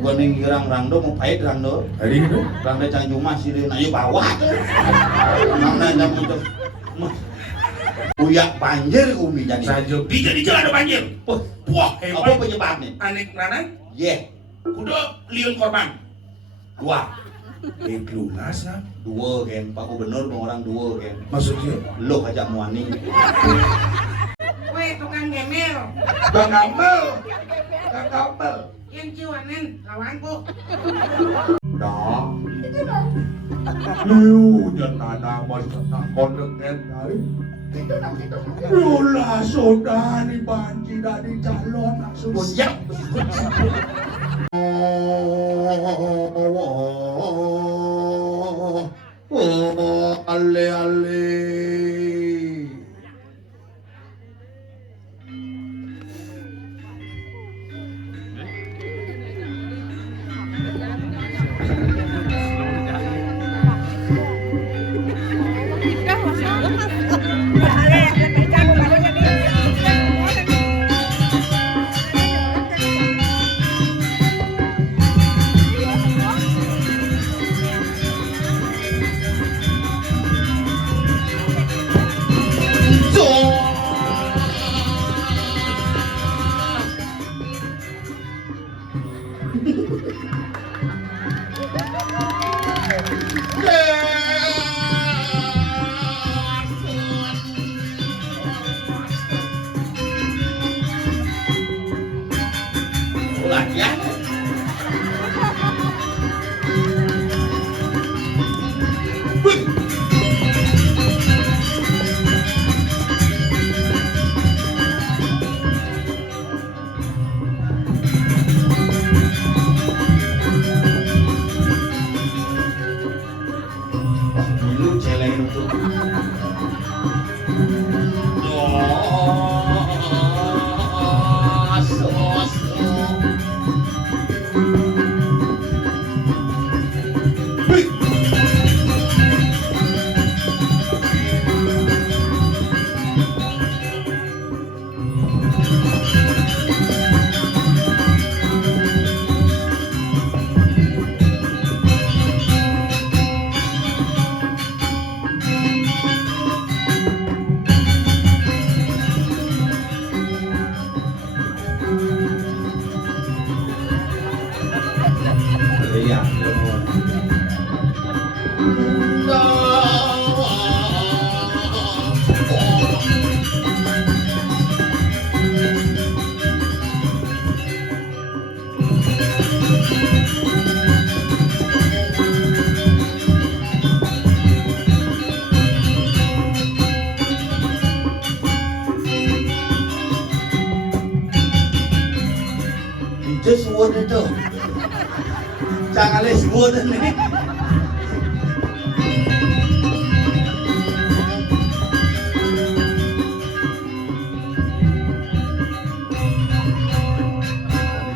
Gua ning rang-rang do mau pahit rang do. Hari itu? Rang da cang cuma sih na yu bawah tuh. Mana jam itu. Uyak banjir umi jadi. Sajo di jadi jalan ada banjir. Wah, Apa hebat. penyebabnya? Anek nanang Yeah, kuda liun korban. dua. Lunas nah. Dua kan, Pak Gubernur orang dua kan. Maksudnya? Lo ajak muani. Weh tukang gemel, Gak ngambel. Gak ngambel. yang ciwanen lawanku. Dah. Liu jangan mas takon dengan dari. Yolah sudah nih banci dari calon Siap. Oh, ale ale. Ya. Dulu celeng itu. Iya. Itu suwun itu. Jangan les suwun ini.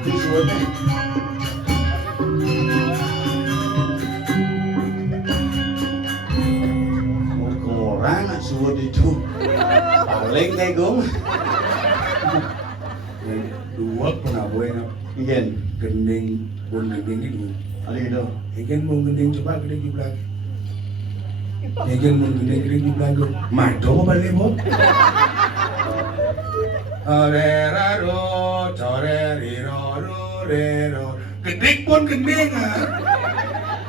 Itu suwun ini. Orang suwun itu. Paling kayak gong. Dua pernah boleh nak Ikan. gending pun gending itu. Ali itu. Ikan mau gending coba gending di belakang. Ikan mau gending di belakang. Mado balik mo. Areraro, coreriro, rero. Gending pun gending ah.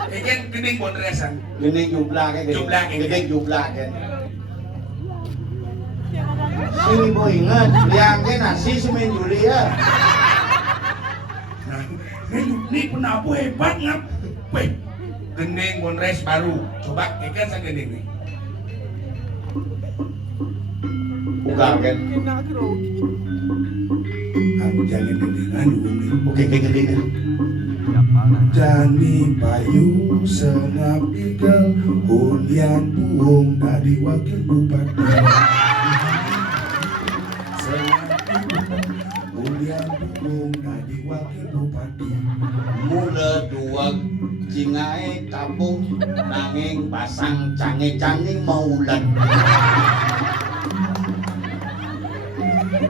Ikan gending pun resan. Gening jumlah kan. Jumlah kan. Gening jumlah kan. Sini mau ingat, liangnya nasi semen Julia. Nah, ini penapu hebat ngap. Weh, gending pun res baru. Coba ikan sang gending nih. Bukan kan? Aku jangan gendingan umi. Oke, kayak gening. Jani payu sengap ikel Hulian buung dari wakil bupati Hulian buung dari wakil bupati Mula dua cingai kampung nanging pasang cange-cange maulan.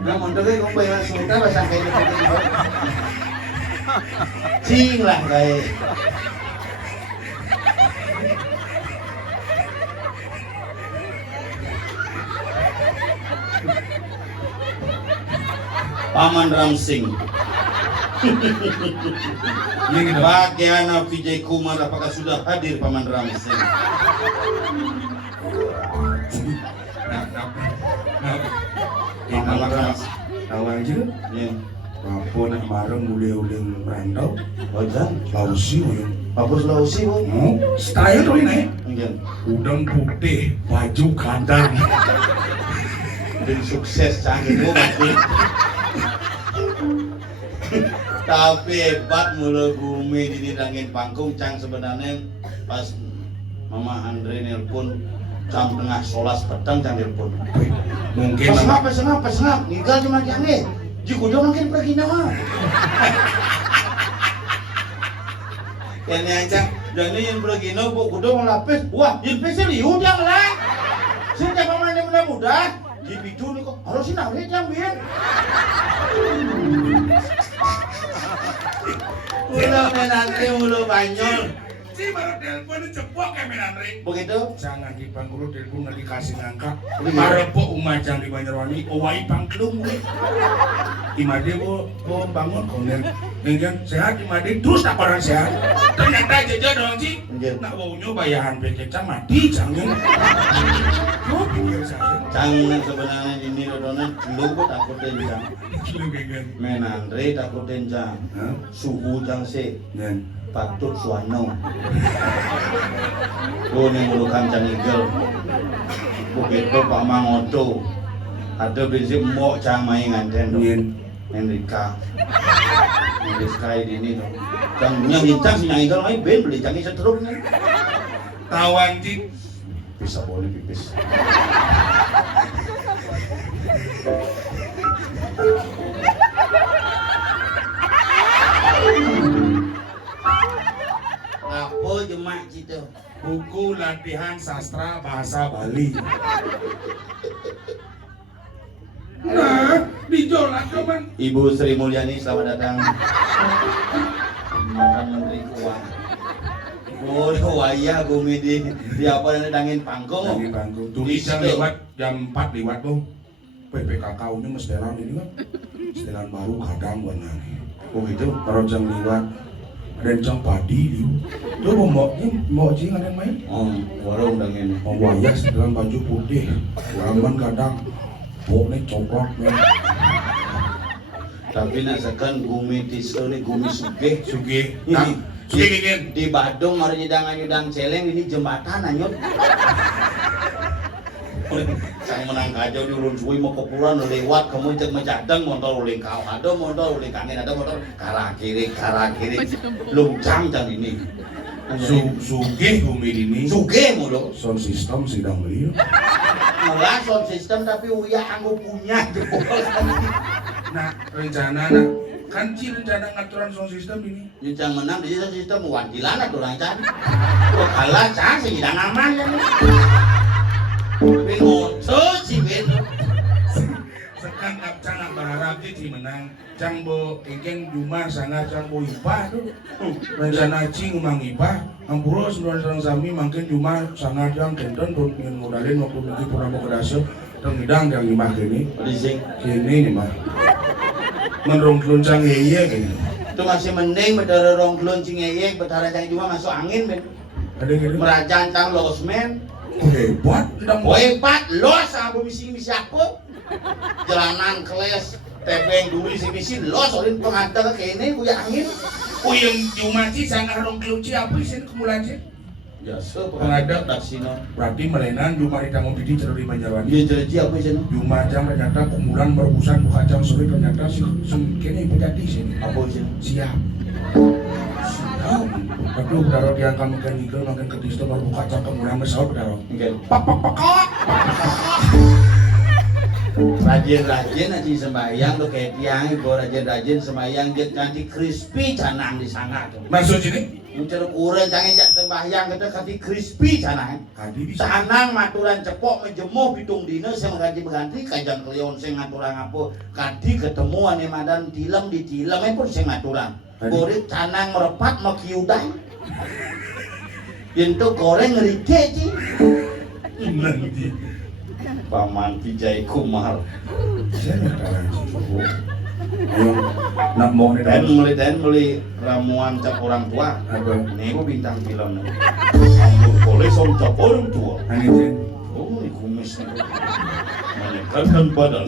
Nah, mondoknya kung bayar sultan pasang kayak gitu. Cing lah kayak. Paman Ramsing. Bagaimana Vijay Kumar, apakah sudah hadir Paman Ramsing? Paman Ramsing. Tahu aja. Ya. Apa nak bareng uling merantau? Wajan. Lausi yang. Apa Sulawesi bu? Style tuh ini. Mungkin. Udang putih, baju kandang. Dan sukses canggih bu pasti. Tapi hebat mulu bumi didangin panggung cang sebenarnya pas Mama Andre nelpon jam tengah 11 petang cang nelpon. Mungkin Pesengap ngigal cuma jange jikudo makin pergi nama. Ini aja jadi yang pergi nama bu kudo ngelapis wah yang pesel liudang lah sejak pemainnya muda-muda di picu nih kok harus sinawit yang biar udah menanti mulu banyol. Si baru telepon cepok kayak menanti. Begitu? Jangan di Pangguru telepon nggak dikasih ngangkat. Iya. Marepo umajang di Banjarwani, owai pangklung. Imade bo bangun koner. Dengan sehat Imade terus tak orang sehat. Ternyata jaja dong sih. Iya. Nak baunya bayahan pekecah mati jangan. Lo pikir saya. Jangan sebenarnya ini rodona lu kok takutin jang. Kilo gegan. Menandre takutin jang. Suhu jang se. Dan Patut Suwano. Lu nih mulukan jang igel. Begitu Pak Mangoto. Ada prinsip mbok jang main nganten dong. Hendrika ini dong. Jang nyanyi jang si nyanyi igel main ben beli jangi setruk nih. tawan sih. Bisa boleh pipis. Apa jemak gitu? Buku latihan sastra bahasa Bali. Nah, dijolak cuman. Ibu Sri Mulyani, selamat datang. Mantan Menteri Keuangan. Oh, waya bumi di apa dan dangin panggung. Lagi panggung. Tulisan lewat jam 4 lewat tuh. PPKK-nya mestelan ini kan. Setelan baru kadang warna nih. Oh itu. Kalau jam lewat rencang padi dia. Tuh mau cing ada yang main? Oh, warung dangin. Mau wayas dalam baju putih. Laman kadang boknya coklat men. Tapi nak sekan bumi tisu ni bumi sugih. Sugih. Ini Sugih gini. di Badung orang nyidang celeng ini jembatan anyut. Sang menang kacau di ulun suwi mau kepuran lewat kamu cek menjadang motor uling kau ada motor uling kangen ada motor kalah kiri luncang jam ini. Sugih bumi ini. Sugih mulu. Sound system sidang beli. Malah sound system tapi uya anggo punya jebol. Nah, rencana nak kan rencana ngaturan sound system ini. Yang menang di sound system wakilan atau orang can. Kok kalah can sih tidak aman ya. Bingoto sih ben. Sekarang cang berharap di menang. Cang bo ingin Juma sangat cang bo ipah tuh. Rencana cing mang ipah. Ampuro sebenarnya sami mungkin Juma sangat yang kenten tuh ingin modalin waktu pergi purnama kedasa. Teng hidang yang imah gini. Rising. Kini imah. Menrong keluncang iya gini. Itu masih mending bedara rong keluncing yeyek betara cang cuma masuk angin ben. Ada gini. Merajang cang losmen. Hebat. Hebat los abu misi aku. Jalanan keles tebeng dulu misi los olin pengantar ke ini kuya angin. Yang Juma sih sangat rong kelunci apa sih kemulan sih? Biasa Pengadap daksino. Berarti melenan Juma ditanggung bidi cerita Banjarwani. Dia jadi apa sih? Juma jam ternyata kumulan berbusan buka jam sore ternyata kini ibu jadi sini. Apa sih? Siap. Aduh, berdarah diangkat makan igel, makan ketis baru buka jam kemulan besar berdarah. Mungkin. Pak. Rajin-rajin aja sembahyang tuh kayak tiang ibu rajin-rajin sembahyang dia nanti crispy canang di sana tuh. Maksud ini? Muncul kurang jangan jak sembahyang kita kasih crispy canang. Adi bisa. Canang maturan cepok menjemuh pitung dina saya mengganti kajang kelion saya ngaturan apa kadi ketemu ane madan tilam di tilam pun saya ngaturan. Goreng canang merepat mau kiudan. Pintu goreng ngerike sih. Nanti. Paman Vijay Kumar. Saya nak tahu. Ayo, nak mau ni dah. Dan beli ramuan cap orang tua. Apa? Ini aku bintang film. Kamu boleh som cap orang tua. Ani je. Oh, ini kumis ni. Menyegarkan badan.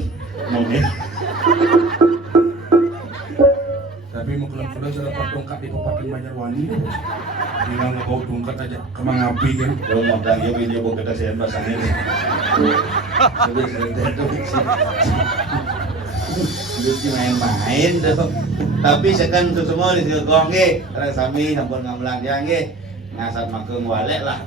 Tapi mau kelam-kelam saya dapat tongkat di Kabupaten Banjarwani. Bilang ngebawa tongkat aja, kemang api kan. Kalau mau tanya ini bawa kita saya bahasanya. Jadi main-main tuh. Tapi sekan tu semua di segong ke. Orang sami sampun ngamelang dia ke. Ngasat makeng walek lah.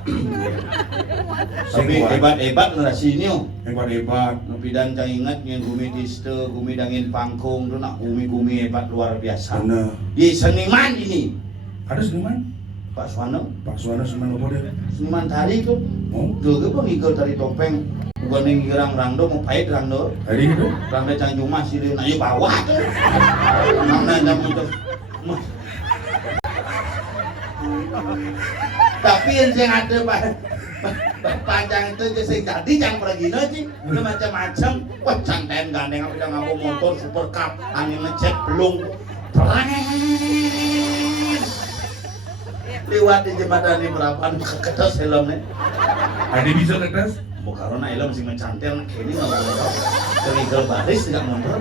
Tapi hebat-hebat ngerasi ni. Hebat-hebat. Nupidan cang ingat yang gumi tiste, gumi dangin pangkung tu nak gumi-gumi hebat luar biasa. Benar. Di seniman ini. Ada seniman? Pak Suwana. Pak Suwana seniman apa dia? Seniman tari tu. Oh, Tuh ke bang ikut tari topeng. Bukan yang girang rangdo mau pahit rangdo. tadi gitu. Rangdo cang cuma sih dia naik bawah tu. Mana jam untuk. Tapi yang saya ada panjang itu jadi jangan pergi nanti itu macam-macam. Wah canten gandeng apa yang ngaku motor super cup angin ngecek belum terang lewat di jembatan di Merapan keketas helmnya. Ada bisa kertas? Bukan karena helm masih mencantel kini nggak mau terigal baris tidak motor.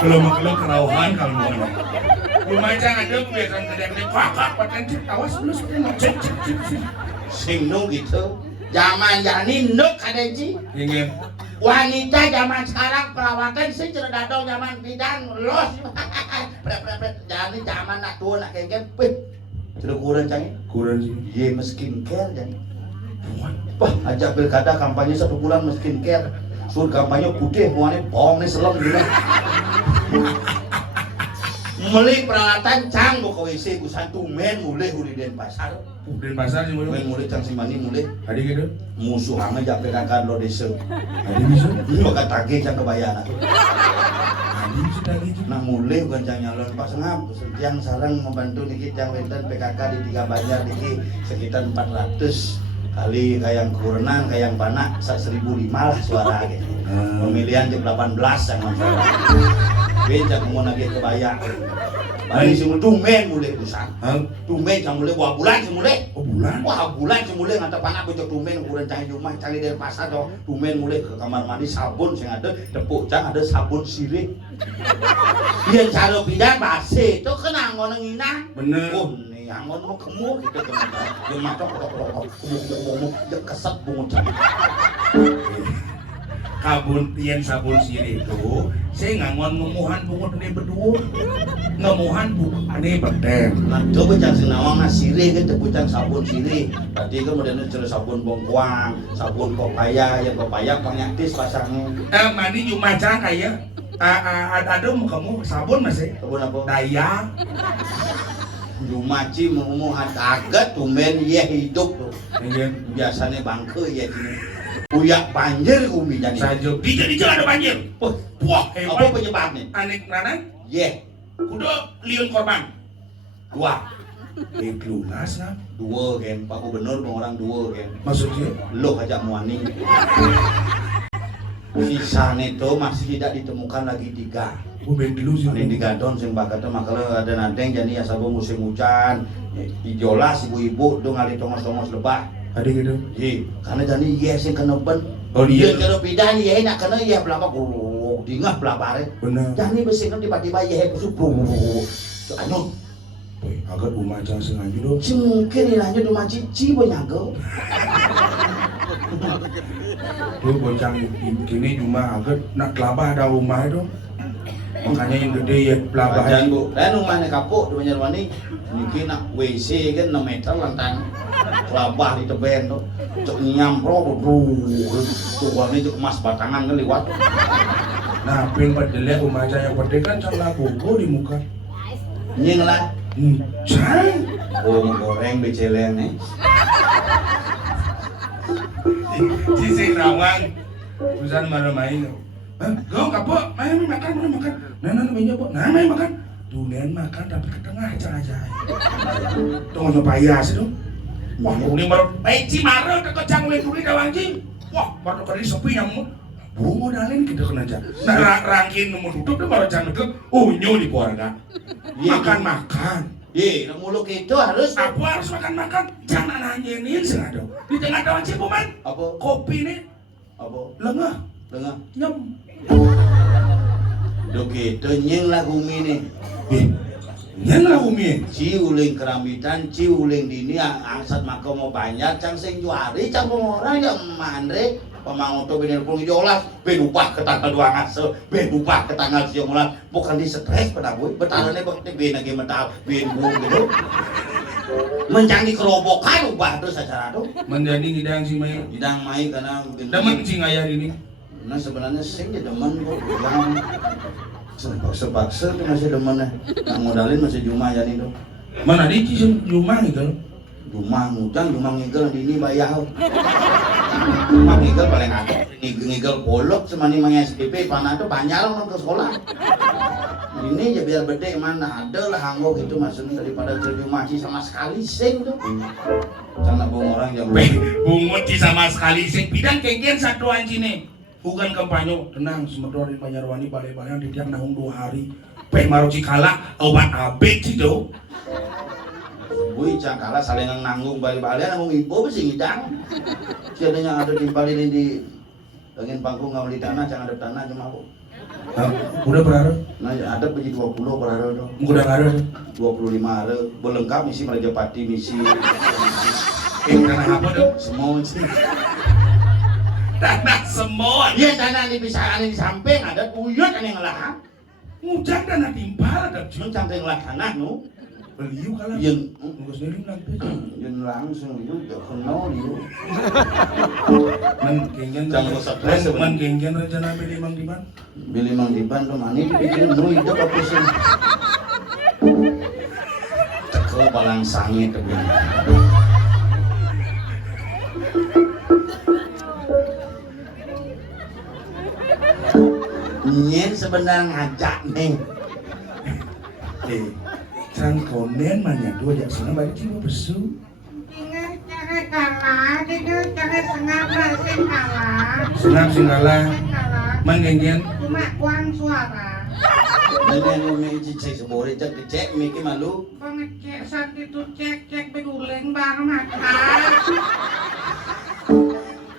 Kalau mau kerauhan kalau mau. Lumajang ada kebiasaan kerjaan kakak paten awas lu sudah cek. Sing nu gitu. Zaman yani nuk ada ji. Ingin Wanita zaman sekarang perawatan sih cerita datang zaman bidan los. Jadi zaman nak tua nak kengken pih. Cerita kurang canggih. kurang sih. Ye miskin care jadi. Wah, ajak pilkada kampanye 1 bulan miskin care. Sur kampanye putih muane bong ni selem gila. Meli peralatan cang buka WC busan tumen mulai huri Denpasar. Dan pasar sih Mulai mulai cang simani mulai Ada gitu. musuh ame jak pedakan lo desa. Ada bisa. Bakal tagih cang kebayana. Ada bisa tadi itu. Nah mulai bukan cang nyalon pas ngap setiang sarang membantu niki cang wenten PKK di 3 Banjar niki sekitar 400 kali kayang kurenang kayang panak 1.005 lah suara gitu. Pemilihan jam 18 yang masalah. Becak mau nagih kebayang. Bari semua tumen mulai busan. Tumen cang mulai wah bulan semulai. Oh bulan. Wah bulan semulai ngata panak becak tumen ukuran cang rumah cang dari pasar dong. Tumen mulai ke kamar mandi sabun sing ada tepuk cang ada sabun sirih. Yang cara bidan basi itu kena ngono ngina. Bener. Oh nih angon mau kemu gitu teman. Dia macam kok kesat bungut. Kabun yang sabun sirih itu saya ngangon ngemuhan bungut ini berdua ngemuhan bungut ini berdem. Nah itu bocang sinawang sirih kan bocang sabun sirih. Berarti kan modelnya cara sabun bongkuang, sabun kopaya, yang kopaya pengaktis pasangnya. Mandi cuma cang kayak ada kamu sabun masih Sabun apa? daya. Jumaci mau agak tumen ya hidup tuh. Ingin Biasanya bangke ya gini. Uyak banjir umi jadi. saja di jalan ada banjir. Wah Apa hebat. penyebabnya? Anek nana Ye, kuda liun korban. 2. Lunas lah. 2 kan, Pak Gubernur orang 2 kan. Maksudnya? Lo ajak muani. Sisa itu masih tidak ditemukan lagi 3. Ben dulu sih. Ini digadon sing bakatnya makanya ada nanteng jadi ya sabun musim hujan. Ijolas ibu-ibu dong ngali tongos-tongos lebah. Ada gitu. Iya, karena jadi iya sing kena ben. Oh Dia iya. kena pidan iya nak kena iya belapa gulung dingah belapare. Benar. Jadi besi kan tiba-tiba iya busuk. Anu, Agak rumah jangan sengaja dong. si mungkin ilahnya cuma cici banyak. Tuh bocang gini cuma agak nak kelapa ada rumah itu. Makanya yang gede ya pelabah. Pajan bu, dan rumahnya kapuk di Banjarwani, niki nak WC kan 6 meter lantang, kelabah di teben tuh, cok nyampro, tuh ini cok emas batangan kan lewat. Nah, pin pedelek umaja yang gede kan canglah gogo di muka. Nying lah, Cang. oh goreng beceleng nih. Cising rawang, urusan main. Go kapok, main makan, makan. Nah, meja po, nah main makan. Dunen makan tapi ke tengah aja. Tunggu supaya sih dong. Wah, ini baru, Cimaro teko cangwe kuli dawang cing. Wah, baru kali sepi yang burung modalin kita kena aja. Nah, rangkin nomor tutup tuh baru jangan ke unyu di keluarga. Makan. Iya, muluk itu harus. Aku harus makan. Jangan nanyain sengaja. Di tengah dawang cing man. Apa? Kopi nih. Apa? Lengah. Dengar. Nyem. Do gitu nying lah umi nih. Nyen lah umi. Ci uling kerambitan, ci uling dini angsat maka mau banyak, cang sing juari, cang orang yang mandre. Pemangoto bener pun jolas, benupah ke tanggal 2 ngaso, benupah ke tanggal 19, bukan di stres pada boy, betalane bakti ben lagi mental, ben bung gitu. Mencanggi kerobokan ubah tuh secara tuh. Menjadi ngidang si Mai. Hidang mai karena Demen si ngayah ini. Nah sebenarnya sing ya demen kok, yang sepaksa tuh masih demennya, nak modalin masih cuma ya nih tuh. Mana di cium rumah gitu. Rumah ngutang, rumah ngigel di ini bayar. Rumah ngigel paling ada, ngigel bolok semani mang SPP, panah tuh banyak orang ke sekolah. Ini ya biar bedek mana ada lah hanggok itu maksudnya daripada terjemah sama sekali sing tuh. Jangan bohong orang yang Bungut sama sekali sing bidang kengken satu anjine. Bukan kampanye, tenang semedor di Banjarwani balai-balai di tiap nahung 2 hari. Peh maroci kala obat abek sih do. Wih, cangkala saling nanggung balik-balik nanggung ibu sih ngidang. Siadanya ada di balik di angin panggung nggak beli tanah, jangan ada tanah cuma aku. Udah berapa? Nah, ada pergi 20 berapa dong? Udah nggak ada. 25 ada, berlengkap misi Majapahit misi. Tanah apa dong? Semua sih. Tanah semua. Iya tanah di pisahan di samping ada buyut kan yang ngelah. Ngucap tanah timpal ada. Cuma cantik ngelah tanah nu. Beliau kalah. Yang Nggak sendiri nanti. yang langsung itu udah kenal itu. Men kengken. Jangan stres. Men kengken rencana beli Mang Diman. Beli Mang Diban tuh mani dibikin nu hidup apa sih? Teko balang sangit tuh. Nyen sebenarnya ngajak nih. Sang konen mana dua jak sana balik cuma besu. Ingat jangan kalah, jangan senang sing kalah. Senang singgala. Kalah. Menggengen. Cuma uang suara. Nenek umi cicek sebore cek dicek miki malu. Pengecek saat itu cek beguleng bareng mata.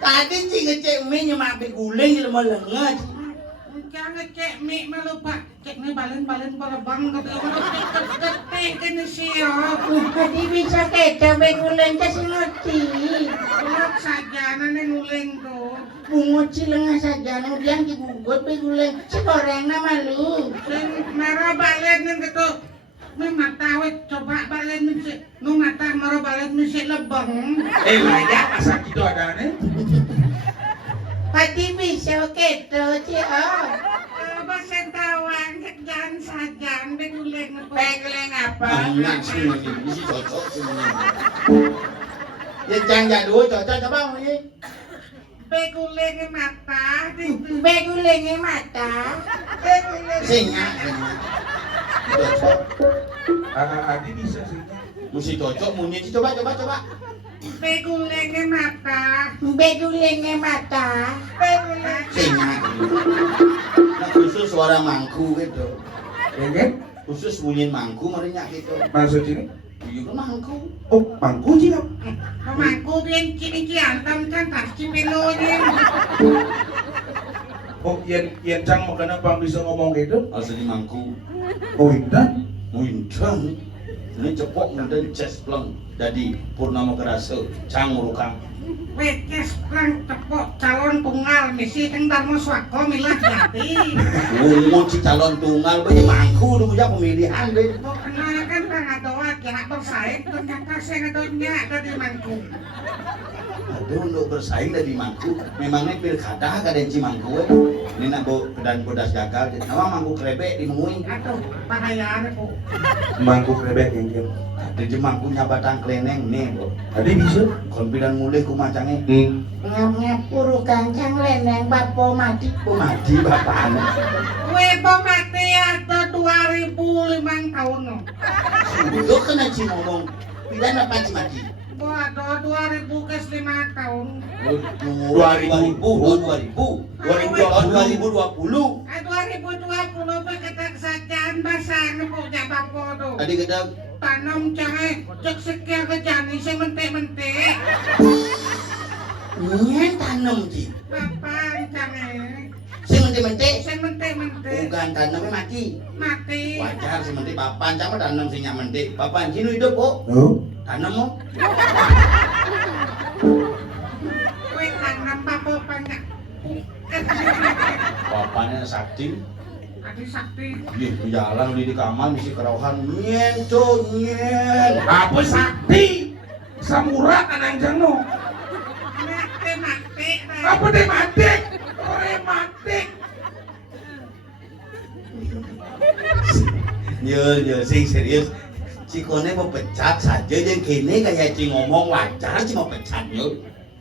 Tadi cing ngecek mie nyemak beguling jadi melenget. Jangan cek mie malu pak. Cek nih balen balabang ketik ini sih Tadi bisa kita beguleng kasih ngerti. Belok saja nane nguleng tuh. Bungut cilengah saja, kemudian digugut beguleng. Si goreng nama lu. Dan marah balen gitu. Memang tahu coba balen misi. Nu mata marah balen misi lebeng. Layak masa gitu ada nih. Tadi bisa kita oh. Bahasa tawang jangan saja beguleng apa? Enggak sih ini sih cocok semuanya. Ya jangan jadul cocok coba ini. beguleng mata. Begulengnya mata. Singa. Cocok. Adi bisa sih. Mesti cocok munyi coba. Beguleng mata. Begulengnya mata. Singa. Nah, khusus suara mangku gitu. Kengken. Khusus bunyi mangku marinya gitu. Maksud ini? Iya kan mangku. Oh, mangku sih kan? Pemangku yang cini antam kan pasti penuhnya. Oh, yang cang mau kenapa bisa ngomong gitu? Asli mangku. Oh, indah. Muintang. Ini cepok mungkin ces pleng jadi Purnama Kerasa cang urukang. Wekes perang tepok calon tunggal misi kang Darmo Swako milah jadi. Nguci calon tunggal bae mangku dulu ya pemilihan deh. Kok kenal kan kang adoa kira bersaing tuh kakak saya ngadonya ada di mangku. Aduh untuk bersaing dari mangku memangnya pilkada kada yang cimangku ini nak bu kedan pedas gagal nama mangku krebek di mengui Aduh, bahaya po. Mangku krebek yang dia. di mangkunya batang kleneng nih bu Tadi bisa. konfidan mulai ku macangnya Ngap-ngap puru kancang leneng bapo mati. mati bapak Kue pemati atau 2005 tahun no. itu kena ci ngomong pilihan apa ci mati Waduh 2000 ke 5 tahun. 2020 2020 kata kesajaan bahasa po jabang po do. tadi kita Tanam cahe cek sekian kejani saya mentek-mentek. nyen tanam ci Bapak cahe saya mentek-mentek saya mentek-mentek bukan tanamnya mati mati. wajar sih mentek papan sama tanam sih nyak mentek papan sini hidup kok Oh. tanam mau Kue tanam bapak banyak. papannya sakti Adi sakti. ih jalan di kamar misi kerauhan nyen co nyen Apa sakti? Samurat anang jano. Mati. Apa tematik? Rematik. Yo sing serius Cikone mau pecat saja yang kini kayak Ci ngomong wajar cuma pecat yo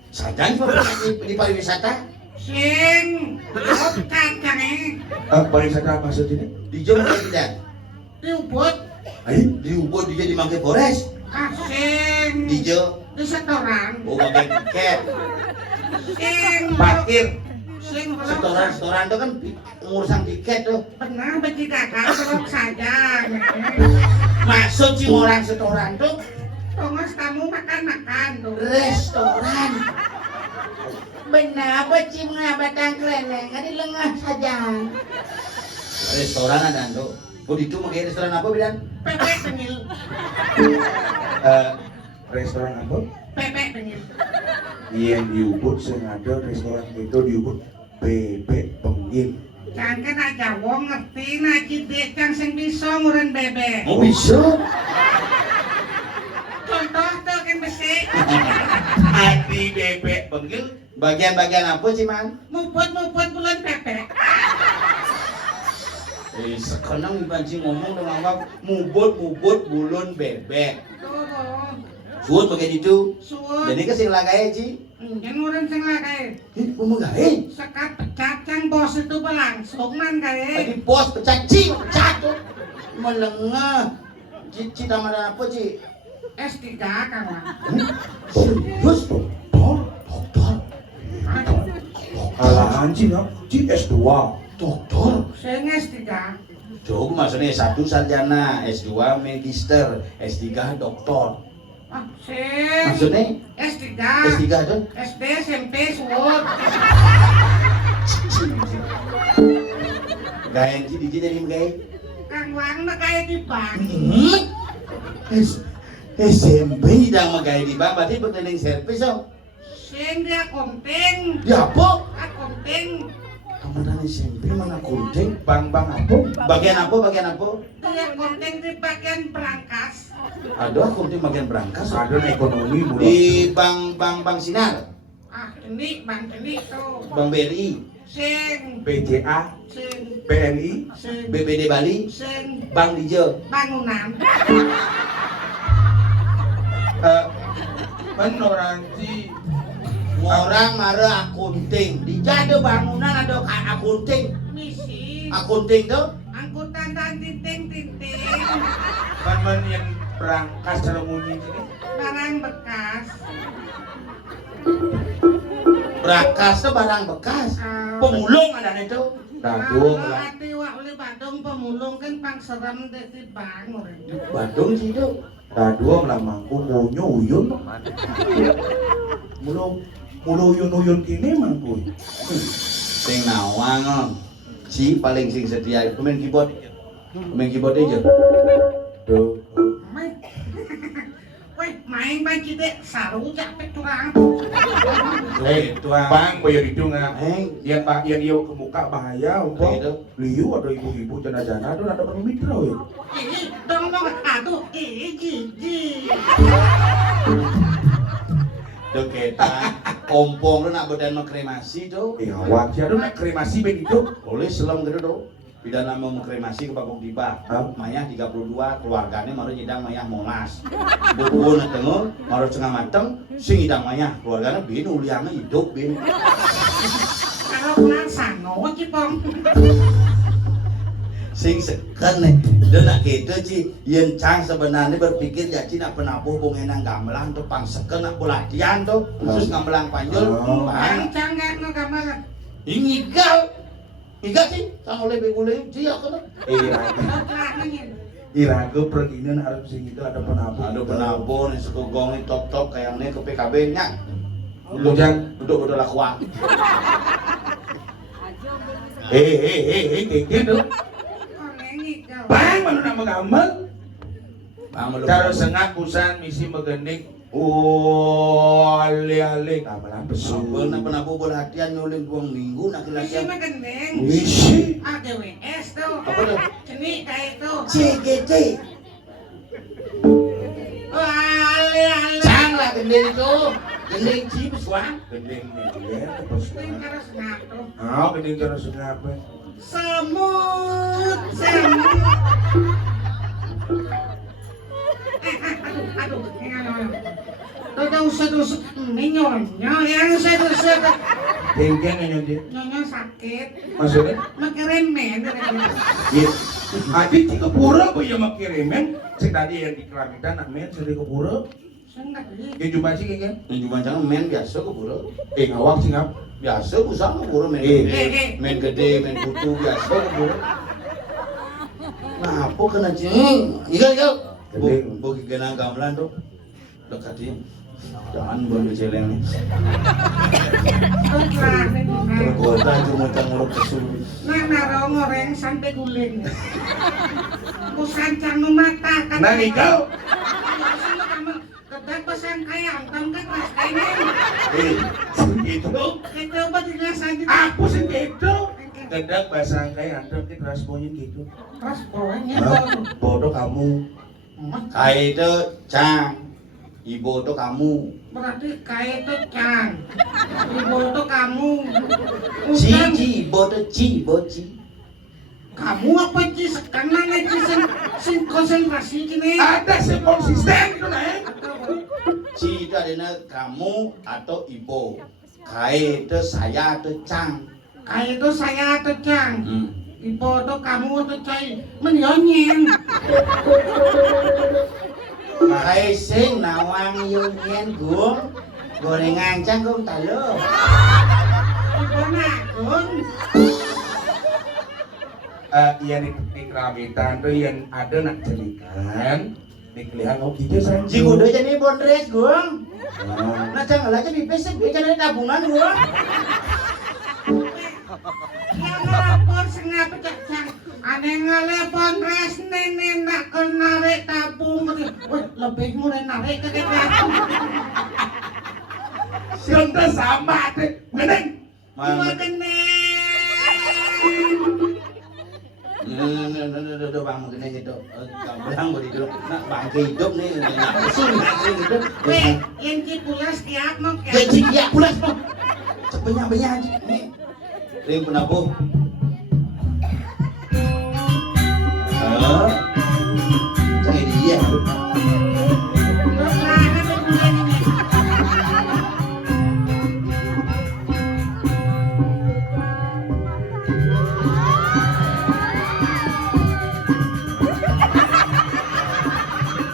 saja cuma pecat di pariwisata Sing. Otak cahe. Pariwisata maksud ini? di Jom tidak Diubut. Ayo. di Ubud dia di Mangke Forest Asing. di Jo Di setoran. oh bagian tiket Sing. Parkir. Sing belum. setoran itu kan ngurusan tiket tuh Benar bagi kakak belum saja. maksud Ci orang setoran tuh Thomas kamu makan tuh. restoran Benar apa cim batang keleneng ada lengah saja. restoran ada tuh oh itu mau kayak restoran apa bidan Pepek penil. Restoran apa? Pepek penil. Yang di Ubud sengaja restoran itu di Ubud bebek penggil. Jangan kena Jawa ngerti nak cide kang sing bisa nguren bebek. oh bisa Contoh tuh kan besi. Adi bebek penggil. bagian-bagian apa sih man Muput bulan bebek. Sekarang Banci ngomong dengan apa? Mubut bulun bebek. Tuh. Suut bagian itu. Suwun. Jadi kesing lagai Ci. Jangan nguren sing lakai. Pemegai. Sekat pecat kang bos itu berlangsung man kae. Tadi bos pecat Ci, pecat tuh. Melengah. Ci tamaran apa Ci? S3 kawan. Serius? Dokter. Alahan Cina, S2. Dokter. Sing S3. Jauh maksudnya S1 sarjana, S2 magister, S3 doktor. Ah, sing Maksudnya S3. S3 tuh? SD SMP suwun. Gaya Ci di jadi gaya. Kang Wang mah kayak di bank. SMP dah magaya di bang, berarti berkeliling servis oh. Sing dia konting. Ya apa? Konting. Kemudian SMP mana kunting? Bang apa? Bagian apa? Dia konting di bagian berangkas. Aduh, kunting bagian berangkas. Ada ekonomi mulai. Di bank Sinar, Ah, ini bang ini tuh. Bank BRI, Sing BCA, sing BNI, sing BPD Bali, sing Bank Dijo. bangunan. Menoranti. Orang marah akunting. Di jado bangunan ada akunting. Misi. Akunting tuh Angkutan dan titing. Kan yang berangkas cara bunyi ini. Barang bekas. berangkas tuh barang bekas. Pemulung ada itu. Dadung Kalau lah. hati wak uli Badung pemulung kan pang serem dek di bangun. Badung sih itu. Dadung lah mangku munyo uyun. Mulu uyun kini mangku. Sing nawang si paling sing setia pemain keyboard aja. Tuh. Mai main kita saru capek turang. Bang, bayar itu nggak? Heng, Yang yang dia ke muka bahaya, umpah. Gitu. Liu ada ibu-ibu jana-jana, tuh ada orang mitra, ya. Dong aduh, jijik. do kita kompong lu nak badan mau kremasi do. Wajar, nak kremasi begitu. Boleh selam gitu do. Pidana mau kremasi ke Bakung Dipa. Mayah 32, keluarganya maru nyidang mayah monas. Buku na tengok, maru setengah mateng, sing nyidang mayah. Keluarganya bin uliangnya hidup bin. Kalau pulang sano cipong. Sing seken nih, dan nak gitu ci, yen cang sebenarnya berpikir ya ci nak penabuh bungenang gamelan tuh pang seken nak pelatihan tuh, khusus gamelan panjul, bang. Canggat no gamelan. Ini igal sih, sang oleh begule, dia kan? Irago perginan harus sing itu ada penabuh. Ada penabuh nih suku gong nih top kayak nih ke PKB nya. Duduk udah lakuan. Kayak gitu. Bang, mana nama gambar? Bang Cara sengak kusan misi megending. Ale gamelan pesu. Sampel nak penabuh berhatian nyuling 2 minggu nak Isi latihan. mah gendeng. Wisi. ADWS tuh. Apa tuh? Ceni kayak itu. CGT. Ale. Cang lah gendeng itu. Gendeng cipus wah. Gending ya, pesu. Ini harus ngatur. Gending cara sengak apa? Semut. Aduh, Tuh usut, ini nyonya yang usut. Tengkeng nyonya. Nyonya sakit. Maksudnya? Makin remen. Iya. Adik di kepura apa ya makiremen? Sing tadi yang di keramitan nak men sudah kepura. Enggak beli. Yang jumpa sih kan? Yang cuma jangan main biasa ke pura. Ngawak sih ngap. Biasa usah ke pura main gede, main putu biasa ke pura. Nah, apa kena cing? Igal. Bogi kena gamelan tuh. Dekatin. Jangan bodoh celeng nih. Tergoda cuma nguruk kesul. Nah, naro ngoreng sampai guling. Kusan canu mata kan. Nah, Nikau. Kedak pesan kayak angkam kan mas kainin. Itu. Coba dijelasin. Aku sih gitu. Kedak bahasa kayak antum kita rasponin gitu. Terus bawahnya Bodoh kamu. Kayak itu cang. Ibu tuh kamu. berarti kayak itu can. Ibu tuh kamu. Cici, ibu tuh boci. Kamu apa Ci? Sekarang nih sing konsentrasi gini. Ada sih konsisten gitu nih. Ci itu adanya kamu atau ibu. Kai itu saya atau cang. Kayak itu saya tuh can. Hmm. Ibu tuh kamu tuh cai menyonyen. Kai sing nawang yunyen gum. Gorengan cang gum talo. Ibu nakun. Yang di keramitan tuh yang ada nak celikan. Dikelihat mau gitu saja. Ji kudu jadi bondres gum. Nah cang aja di pesek bikin ada tabungan gum. Yang ngelapor sengaja cacang. Aneh ngelepon res nenek nak narik tabung. Wih lebih mulai narik ke kita. Sudah sama deh. Meneng. Cuma keneng. Bang begini gitu. Gampang begitu. Nak bangke hidup nih. Nak sing gitu. Weh, yang cipulas tiap mau Ya cik ya pulas po. Sebanyak-banyak aja. Nih. Ring penabuh. Jangan dia.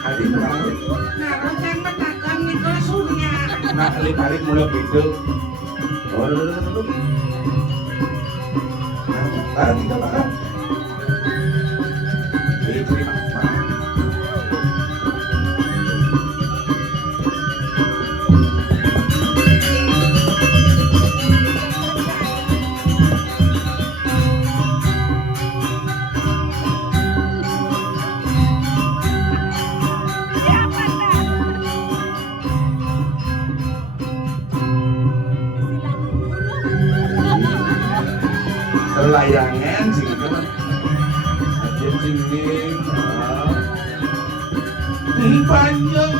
Adik menarik. Nak tarik mulai gitu. Tarik kita makan. Terima. panjang.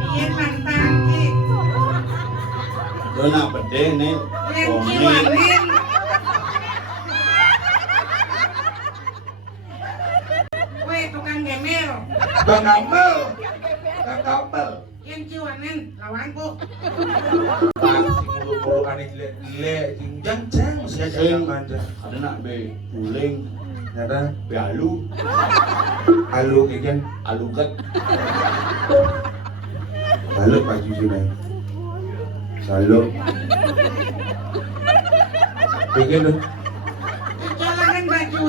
Piye lantang ki? Dona bedeng nih. Yang Wong nih. kiwanin. Kowe tukang gemel. Bang Ambel. Bang Ambel. Yang kiwanin lawanku. Bang mulu-mulu aneh gile-gile. Jang-jang mesti aja Sing manja. ada nak be guling, Nyata. be alu, Alu ikan. aluket. Balok baju sini. Balok. Bikin dong. Kecolangan baju.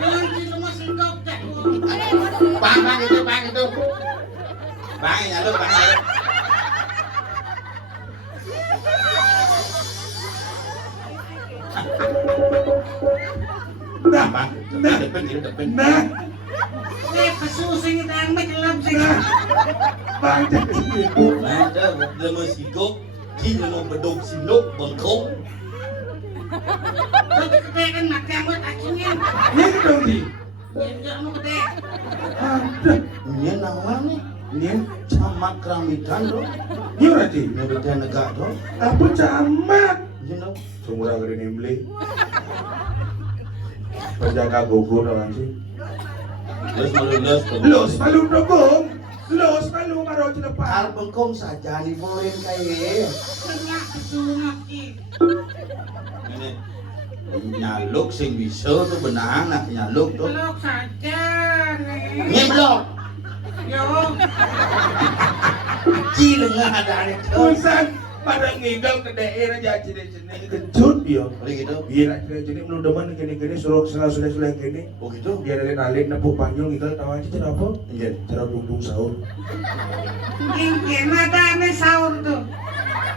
Yang ki lu masih kau tak. Bang itu. Bang nyaluk, bang nyaluk. Nah, Bang, nah, depan. nah, Kowe pesu sing tang mejelem sing. bang jangan segitu. Nah, dah lama sigok, ji lama bedok sindok bengkong. Kau ketekan mati amat akhirnya. Ini dong di. Yang mau kete. Ada. Ini nama nih, Ini, camat keramitan dong. ini berarti. Ini betul negak dong. Apa camat? Ini dong. Semurah gede nimble. Penjaga Bogor orang sih. Los malu dong. Los malu karo Kal celepar. bengkong saja nih bolen kayak. Tengah pesu ngaki. Ini nyaluk sing bisa tuh benang nak nyaluk tuh. Peluk saja nih. Nyeblok. Yo. Ji lengah ada aneh tuh. Urusan pada ngidam ke daerah aja cini-cini kecut dia. Boleh gitu? Biar cini-cini menurut demen gini-gini suruh sudah gini. Oh gitu? Biar ada nalik nepuk panjang ngidal tahu aja cara apa? Iya. Cara tungtung sahur. Mungkin ada aneh sahur tuh.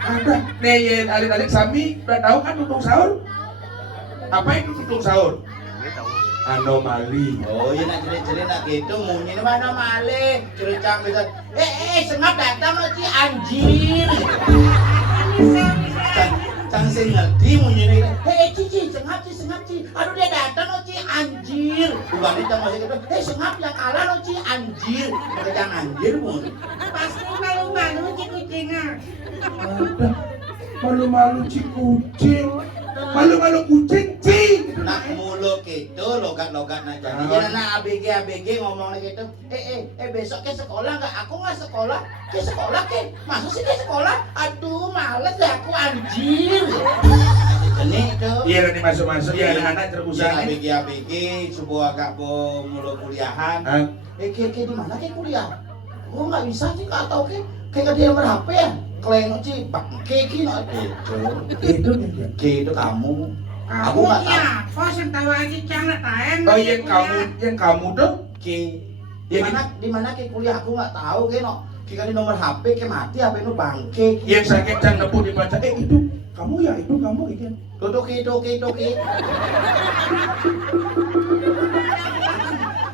Ada. Nih alik-alik sami udah tahu kan tungtung sahur? Apa itu tungtung sahur? Anomali. Oh iya nak cerita nak gitu munyi mana male cerita bisa sengap datang lo ci anjir cang sing ngerti munyi nih cici sengap ci aduh dia datang lo ci anjir bukan itu masih gitu sengap yang kalah lo ci anjir cang anjir pun Pasti malu-malu ci kucingnya. Ada. Malu-malu ci kucing. Malu-malu kucing ci. nak mulu gitu logat-logat nak jadi jangan nak ABG ngomongnya gitu besok ke sekolah nggak aku nggak sekolah ke sekolah ke masuk sih ke sekolah aduh males deh aku anjir geni tuh. Iya nanti masuk-masuk ya anak-anak Iya terusan. abg sebuah agak mulu kuliahan. Ki di mana ki kuliah? Gua nggak bisa sih nggak tahu ki. Kayak nggak dia berhp ya. Kelengok sih bangke ki no Itu nih. itu kamu. Aku Kamu nggak tahu. siapa sing tahu aja jangan taen. Oh yang kamu tuh. Ki Iya, di mana ki kuliah aku nggak tahu ki no. Ki kan di nomor HP ki mati HP nu bangke. Yang sakit dan nepuk dibaca. Itu kamu ya itu kamu itu. Tuh ki.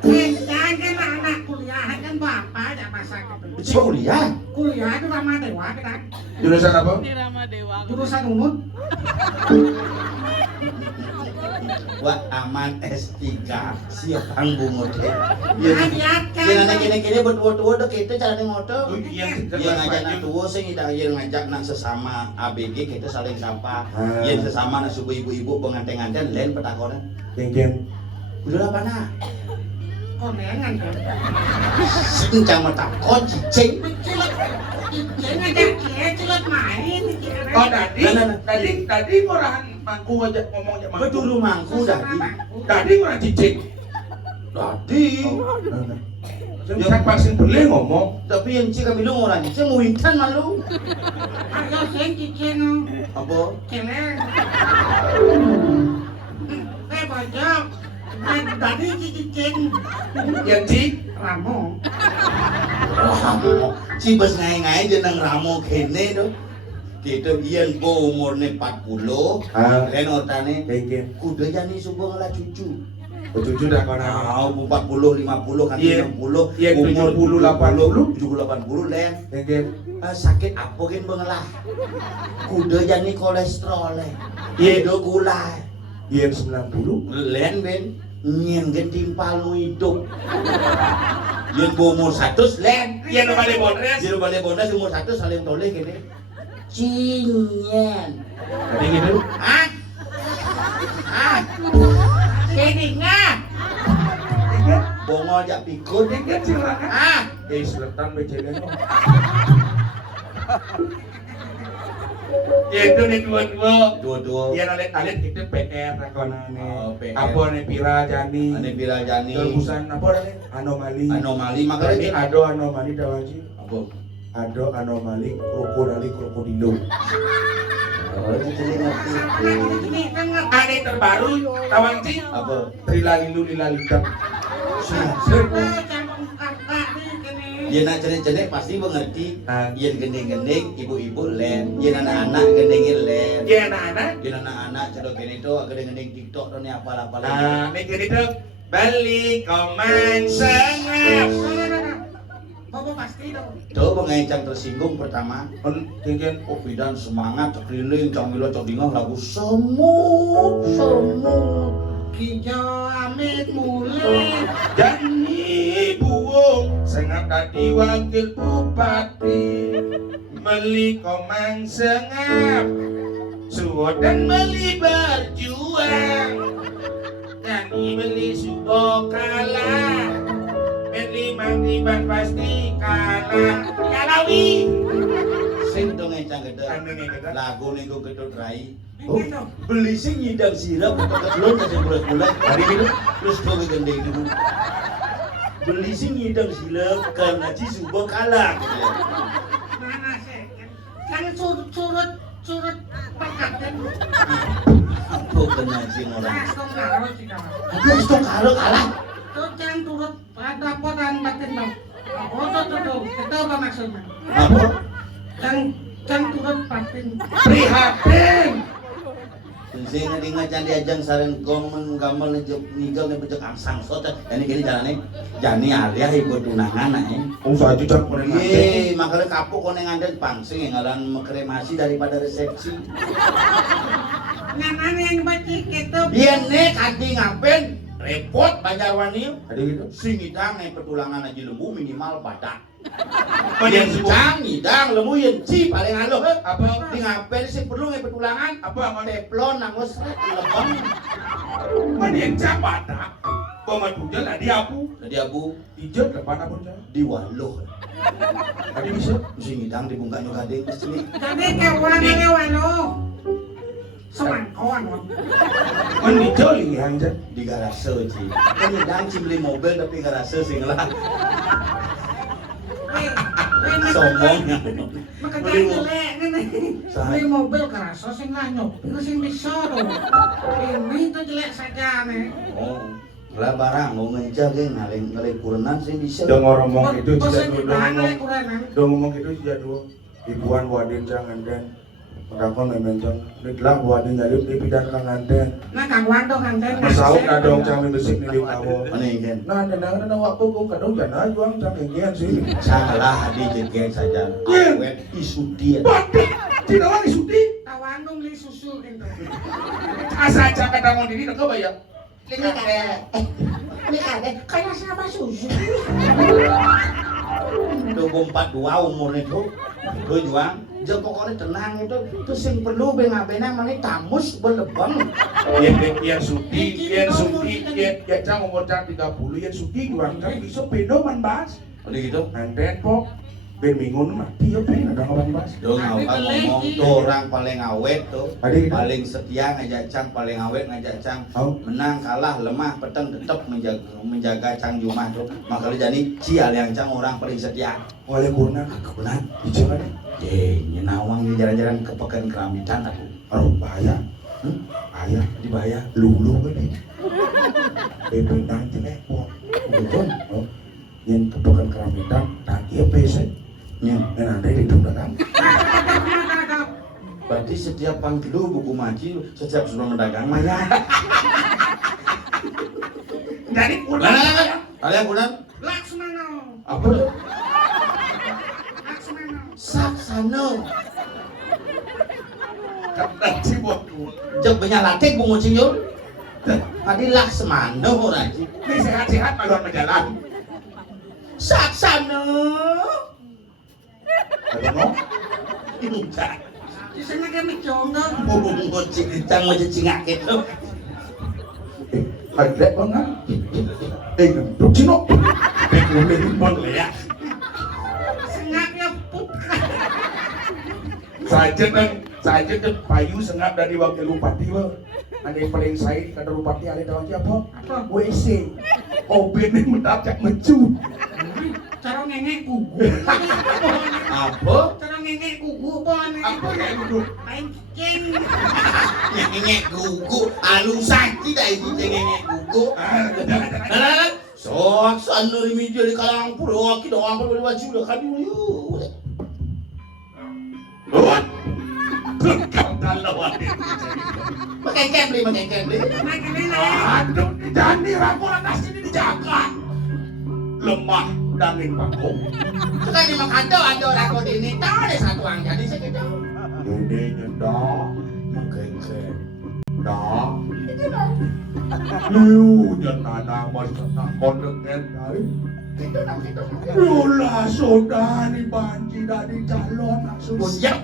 Jangan anak kuliah kan bapak aja masa gitu. Si kuliah. Kuliah itu Rama Dewa kita. Jurusan apa? Jurusan unut. Wah aman S3 siapang bungut deh. Ajakan. Yang anak gini berdua-dua dek kita caranya ngotot. Yang Yang ngajak nak tua sih kita yang ngajak nak sesama ABG kita saling sapa. Yang sesama nak subuh ibu-ibu pengantin-antin lain petakonan. Yang Udah apa nak? Konengan kan. Sencang mata kau cicing. Celot main. Oh tadi orang mangku aja ngomongnya mangku. Betul rumahku Tadi orang cicing. Tadi. Yang pasien boleh ngomong. Tapi yang cik kami lu orang cicing mau intan malu. Ayo sing cicing. Apa? Keleng. Bojok. Tadi cicing. Yang ci Ramo. Ramo. Si bos ngai-ngai jeneng Ramo kene tuh. Gitu iyan po umurnya 40. Lain otane. Yang Kuda jani subuh ngala cucu. cucu dah kau nama. Tahu 40, 50 kan 60. Iya, 70, 80. 70, 80 len. Yang Sakit apa kan bengelah. Kuda jani kolesterol len. Iya. Kuda gula. yang 90. Len ben nyen getimpal nu hidup. Yen umur 100 len. Yang nomor bonres. Yen balik bondas umur 100 saling toleh gini. Cinyen. Tadi gitu. Ah. Sedingnya. Bongol jak pikun. Yang silakan. Ah. Selatan BCD. Ya itu nih dua-dua. Yang alit-alit itu PR rakonane. Oh, PR. Apa nih Pira Jani. Ane bila jani. Terusan apa nih? Anomali. Anomali Tadi makanya ado anomali dawaji. apa? Ado anomali krokodilo. Oh, itu ngerti. Ini kan Ane terbaru tawanci. Apa? Trilalilu lilalikan. Yen nak jenek-jenek pasti mengerti. Ah. Yen gendeng-gendeng ibu-ibu len. Yen anak-anak gendengin len. Ya anak-anak. Yen anak-anak cedok gini tuh gendeng-gendeng TikTok tuh nih apalah-apalah. Nah, mikir itu balik koman sengap. Bapak pasti dong. Tuh pengancam tersinggung pertama. Tinggal Oh bidan semangat cek keliling cak milo cak dingah lagu semut. Kijo amit mulai. Jani buwung sengap tadi wakil bupati meli komang sengap suwo dan meli berjuang Jani meli subo kalah meli mangiban pasti kalah kalawi Sing dong ngancam gede. Anu nih kita Lagu nih gue gedut rai. Oh, Beli sing nyidam sirap ke telur kasih bulat-bulat. tadi gitu Terus gue gendeng dulu. Beli sing nyidam sirap karena si subo kalah. mana sih? Kan surut pekaten. Apa kena sih orang? Langsung karo sih kawan. Terus tuh kalau kalah. Tuh jangan turut pada podan batin dong. Oh tuh. Kita apa maksudnya? Apa? Jangan turut batin. prihatin Sing ngadinga can diajang saren gomen gamel nejok ninggal nih becek angsang sota. Ini gini caranya. Jani alia ibu tunangan nih. usah aja cak Iya, makanya kapuk koneng anden pangsing ngalan kremasi daripada resepsi. Ngan yang baca gitu. Biar nih kanti ngapain repot Banjarwani. tadi gitu Sing ngidang nih petulangan aja lembu minimal badak. Yang Yang cang ngidang lembu yang ci paling alo. apa Di ngapain sih perlu nih petulangan? apa ngon Teplon nangos lebon. mana yang capat dah Paman Bujal tadi aku Jadi abu hijau depan apa cak di waluh. tadi bisa Sing ngidang di bungkanya gading sini. Jadi kawan ini wano. Semangkon. bangun. Kan dicoli anjir. Di garase Ci. Kan nyedang Ci beli mobil tapi garase sing lah. Sombongnya. Makanya Beli mobil. jelek ngene. Beli mobil kerasa sing lah nyopir sing bisa lho. Ini tuh jelek saja nih. Oh. Lah barang mau ngencah ge ngaling kurenan sih bisa. Dong ngomong itu Bosan tidak di mana kurenan? dong ngomong itu tidak dua. Ibuan wadin jangan den. Mereka memenjang. Ditlah wadin jadi di bidang kanganten. Nah kang wando kang den. Masauk na dong cang besi ni di kawo. Mana ingin? Nah, dan waktu kau kadang jangan juang cang ingin sih. Salah di jengkel saja. Awet isudi. Batik, tidak lagi suti. Tawandung li susu gitu. Asa cang kadang mau diri kau bayar. Ini kade kayak sama susu. 22 umur itu. Gue juang. Jeung pokoknya tenang itu sing perlu benga-benang mana tamus belebeng. Yang suti, ya cang umur cang 30, yang suti juang cang bisa pedo man bas. Udah gitu. Nanten pok, ben minggu mati ya ben ada kawan bas. Dong ngomong tuh orang paling awet tuh. Paling setia ngajak cang, paling awet ngajak cang. Menang kalah lemah peteng tetap menjaga cang Jumah tuh. Makanya jadi cial yang cang orang paling setia. Oleh kurna, Kebenar. dicoba deh. Nyenawang di jalan-jalan ke pekan keramitan aku. Aduh bahaya, bahaya, Dibahaya. lulu gede. Bebenang telepon, Betul. oh, yang kepekan keramitan, tak iya pesen. Nya. Dan ada di dalam. Berarti setiap panggilu buku maji, setiap sebelum mendagang maya. Jadi kurna. Kalian punan? Laksmana. Apa tuh? Laksmana. Saksano. Karena ciboku. Jek benyalatik bungu cinyul. Tadi Laksmano orang. Ini sehat-sehat maluan menjalan. Saksano. Ada mau? Enggak. Di sana kami jomblo. Bungu cing mau cingak gitu. Ada banget. Gendut cino. Gendut pun leak. Sengaknya putra. Saja dan payu sengap dari wakil Lupati wa. Ada yang paling saya kata Lupati ada tahu apa? Apa? WC. Oben ini mendadak mencu. Cara ngengek kugu. Apa? Cara ngengek kugu pon. Apa yang itu? Main cing. Ngengek gugu. Alusan tidak ini ngengek gugu. Sok sanu remedial di kalang pura aki dong apa boleh wajib udah kami udah. Luan. Kau lawan. Pakai kembli. Aduh, jadi ramuan nasi ini dijaga. Lemah dangin pakung. Sekarang memang ada orang ini tahu ada satu orang jadi sekitar. Ini nyendak. Mengkengkeng. Dah. Lu nyenana mas tak kondengen dari. Lula sudah nih banci dari calon Siap.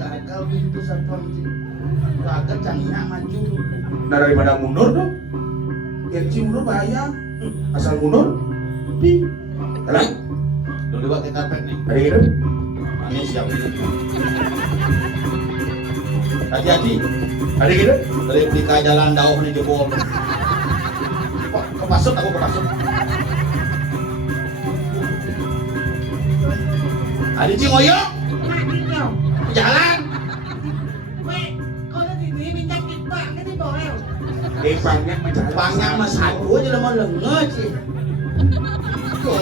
Gagal itu satu orang. Gagal canggihnya maju. Nah daripada mundur tuh, Kenci mundur bahaya. Asal mundur, pi. Jalan. Dulu pakai karpet nih. Hari gitu. Ini siap ini. Hati-hati. Hari gitu. Replika jalan dauh nih jebol. Kepasut aku kepasut. Adi Cingoyo, Nah, jalan. weh, kau udah di sini minta pipa, kan di bawah. Pangnya mencari. Pangnya mas aku aja udah mau lenget sih. Kok